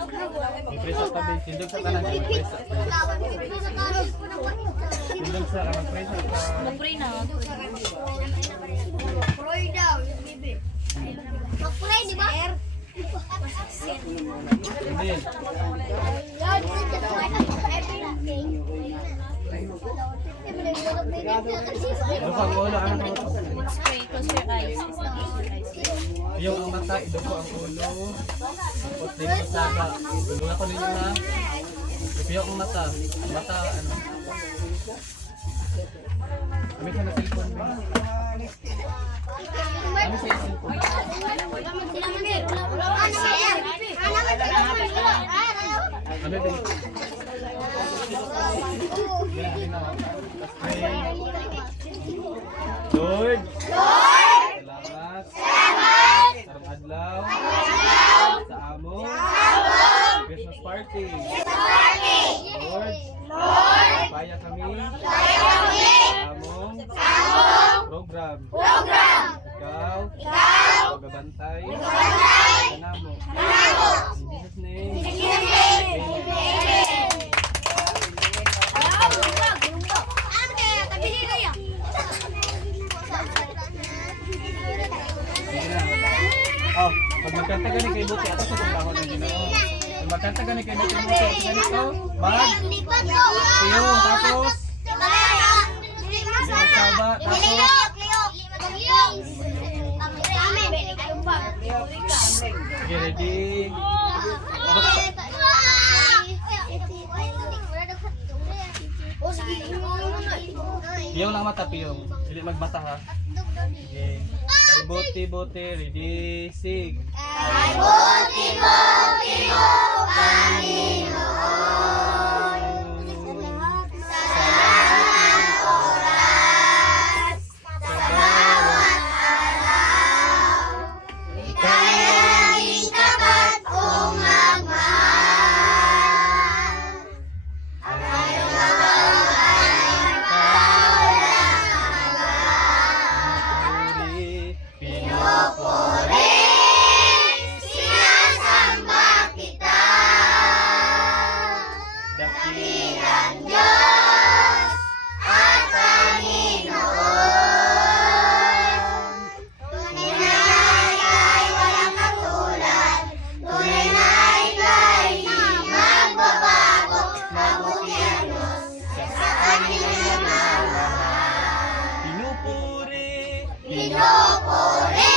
May presa tabi. Tindog sa kanan. May presa. Tindog sa kanan presa. Mag-pray na. Pray daw, bibi. Mag-pray, di ba? Hindi. Ito ang ulo. Ano ang Pray, close your eyes. yung ang mata, ito po ang ulo. Tapos dito sa saga. Tulungan ko ninyo na. Ipiyok ang mata. Ang mata, ano. Kami sa na-cellphone ba? Kami sa cellphone. Kami din. Lord. Salamat. Sarang adlaw. Sa among Christmas party. Lord. Paya kami. Sa among program. Ikaw. Pagbabantay. Sa namo. In Jesus' name. Amen. Oh, pag magkanta ka ni kay Buti, ato sa pagdahon ng Ginoo. Pag magkanta ka ni kay Buti, ganito, siyong, tapos, magsaba, tapos, okay, ready? Piyong lang mata, piyong. Hindi magmata ha. Okay. Ay buti, ready, sig. Ay buti mo, Panginoon. Salamat oras sa bawat araw. Ika'y naging tapat kong magmahal. Ang iyong araw ay pinupuri, sinasamba kita. Dakilang Diyos at Panginoon. Tunay na ika'y walang katulad. Tunay na ika'y di magbabago. Mabuti ang Diyos sa kanila na lahat. Pinupuri, Pinupuri,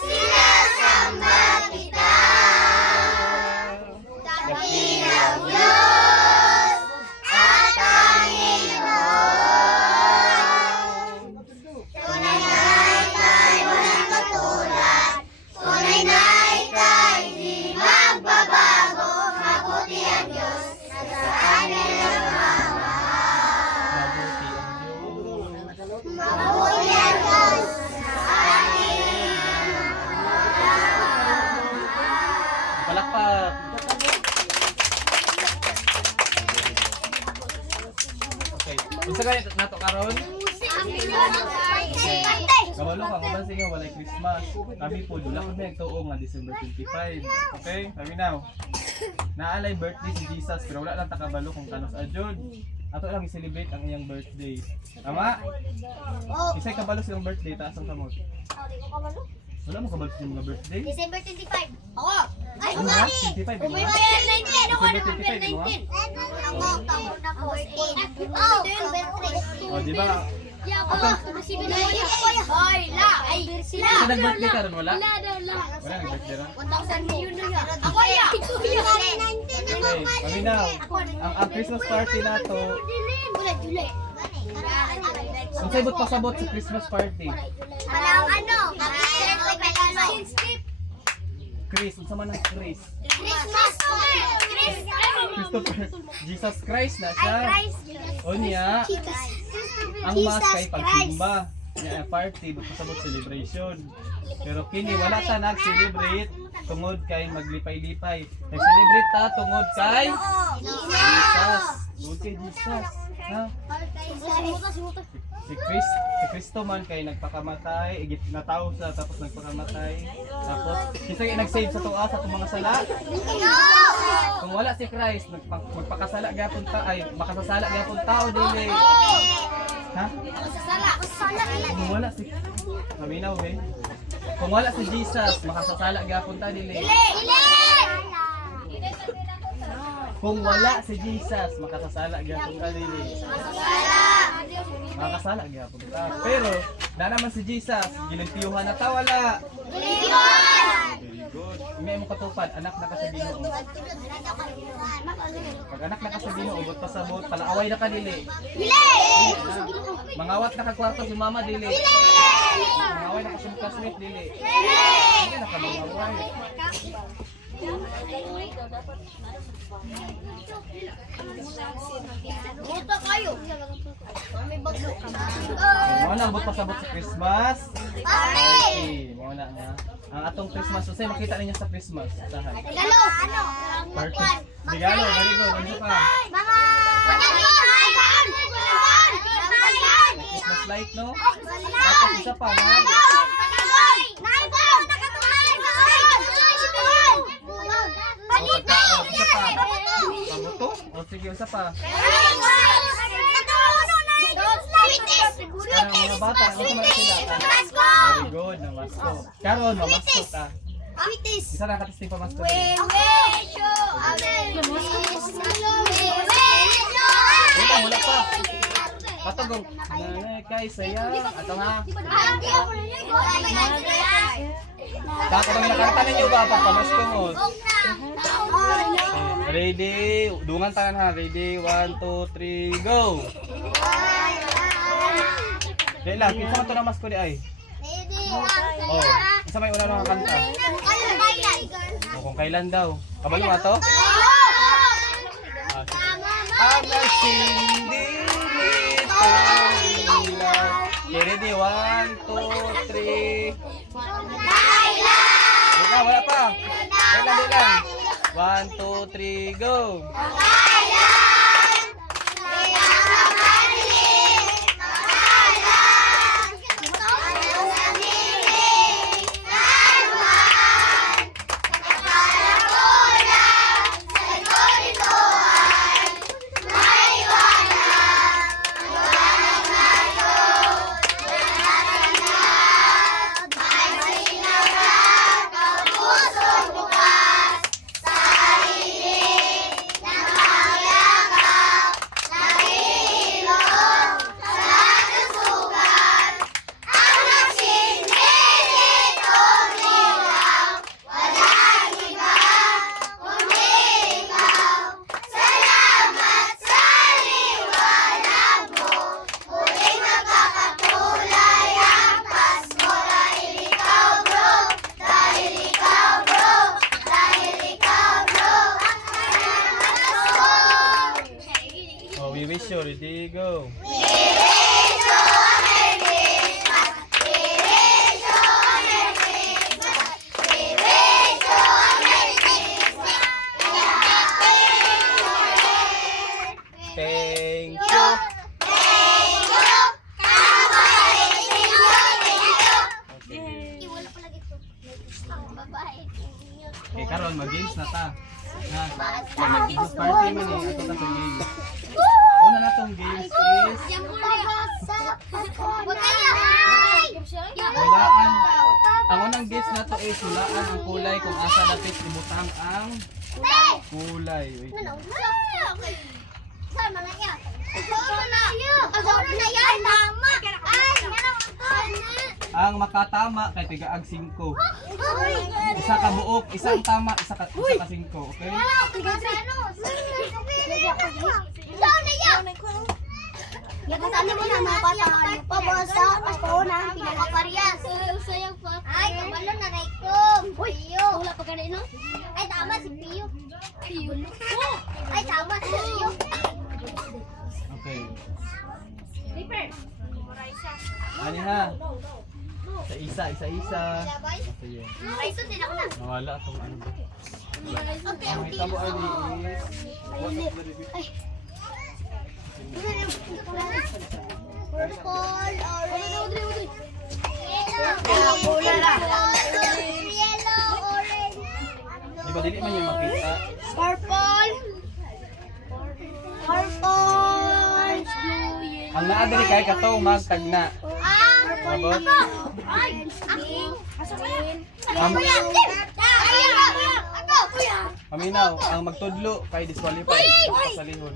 sinasamba kita. Dakilang Diyos at Panginoon. Tunay na ika'y walang katulad. Tunay na ika'y di magbabago. Mabuti ang Diyos sa kanilang mamahal. mabuti ang Diyos. Mabuti ang Diyos sa kanilang Palakpak. Okay. Unsa kaya nato karon? Kabalo ka kaman sa inyo walay Christmas. Kami po dula kami nagtuo nga December 25. Okay? Kami now. Naalay birthday si Jesus pero wala lang ta kabalo kung kanos adjod. Ato lang i-celebrate ang iyang birthday. Tama? Isay kabalo silang birthday taas ang kamot. Wala mo kabalo sa mga birthday? December 25. Ako. Ay, Ano ha? 25 mo? December 19. Ako December 25 mo? Ako, tamo na po. Oh, O, di ba? Hoy, la. Ay, Kasi nag-birthday ka rin, wala? La daw, la. Wala nag-birthday rin? 1,000 million na yan. Ako ya. Okay, kami now. Ang Christmas party nato, July. ang sabot pasabot sa Christmas party. Walang ano. Chris, unsa man ang Chris? Christmas po. Christopher, Jesus Christ na siya. O niya, ang mas kay pagsimba. Niya party, pasabot celebration. Pero kini wala ta nag-celebrate tungod kay maglipay-lipay. Nag-celebrate ta tungod kay Jesus. Tungod kay Jesus. Ha? Si Kristo man kay nagpakamatay, nataw siya tapos nagpakamatay. Tapos Isa yung nag-save sa tuwa sa itong mga sala. No! Kung wala si Christ, magpakasala gyapon ta ay makasasala gyapon tao dili. Ha? Masasala. Kung wala si Maminaw eh. Kung wala si Jesus, makasasala gyapon ta dili. Kung wala si Jesus, makasasala gyapon ta dili. Makasasala gyapon ta. Pero na naman si Jesus, ginultiyuhan na ta wala. Very good. May mo katupad, anak na ka sa Ginoo. Pag anak na ka sa Ginoo, ubot pa sa bot, palaaway na ka dili. Mangawat na ka kwarto si mama dili. Mangaway na ka sa classmate dili. Hindi na ka mangaway. Buta kayo. May bagyo. Mo na ubot pa sa bot sa Christmas. Okay, mo na nga. Ang atong Christmas, usay makita ninyo sa Christmas. Sahan. Regalo. Party. Regalo, very good. Ano pa? Mga Christmas light, no? Tapos isa pa, ha? O, isa pa. Pabuto? O, sige, isa pa. Parang mga bata, ano sa mga sila? Very good, namasko. Karon, mamasko ta. Isa na katisting pamasko. Wala pa. Patugong. Nanay kay saya. Ato nga. Bakit ang nakanta ninyo ba? Pagpamasko mo. Ready? Dungan tanan ha. Ready? 1, 2, 3, go! Dahil lang, kinsa man ito na masko di ay? Oh, isa may una na kanta. O, kung kailan daw. Kabalo nga to? Ang nasindi nito ilaw. Okay, ready? 1, 2, 3. Wala pa. Di lang. 1, 2, 3, go! Oh, we wish you. Ready, go! Thank you. Okay, karon mag-games na ta. Ha? Mag-games party man eh. Ato ta sa games. Una na tong games is hulaan. Ang unang games na to is hulaan ang kulay kung asa dapat ibutang ang kulay. Wait. Sama na yan. Sama na yan. Tama. Ang makatama kay tigaag 5. Isa ka buok, isang tama, isa ka 5, okay? Tani mo na mga bata, pabasa, pasko na, pinakaparyas. Ay, kabalo na Raikom. Piyo. Wala pa kanino? Ay, tama si Piyo. Piyo. Ay, tama si Piyo. Okay. Ano ha? Isa. Okay. Ay, so din ako na. Nawala itong ano ba? Okay, Ang okay. hitabo ay is... Purple, orange. Yellow, yellow, orange. dili man yung makita. Purple. Purple. Ang naa diri kay katong magtagna. Sabot. Ay, ako. Am- Ako, kuya. Paminaw, ang magtudlo kay disqualify. Pasalihon.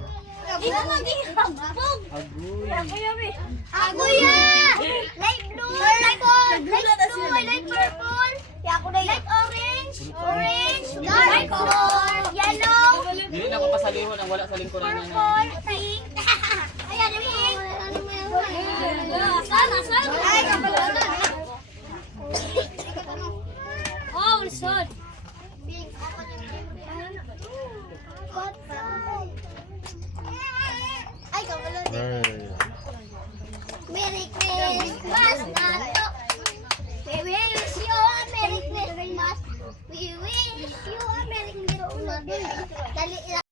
Dito mag-ihambog. Agoy. Ako ya! Light blue, light blue, light purple. Light orange, dark yellow, Dili na ko pasalihon ang wala sa lingkuran na. purple, pink. Ayan, pink. Asan? Ay, kapalanan. Oh, lisod. Pink. Ay, kapalanan. Merry Christmas, Nato. We wish you a Merry Christmas. We wish you a Merry Christmas. Dali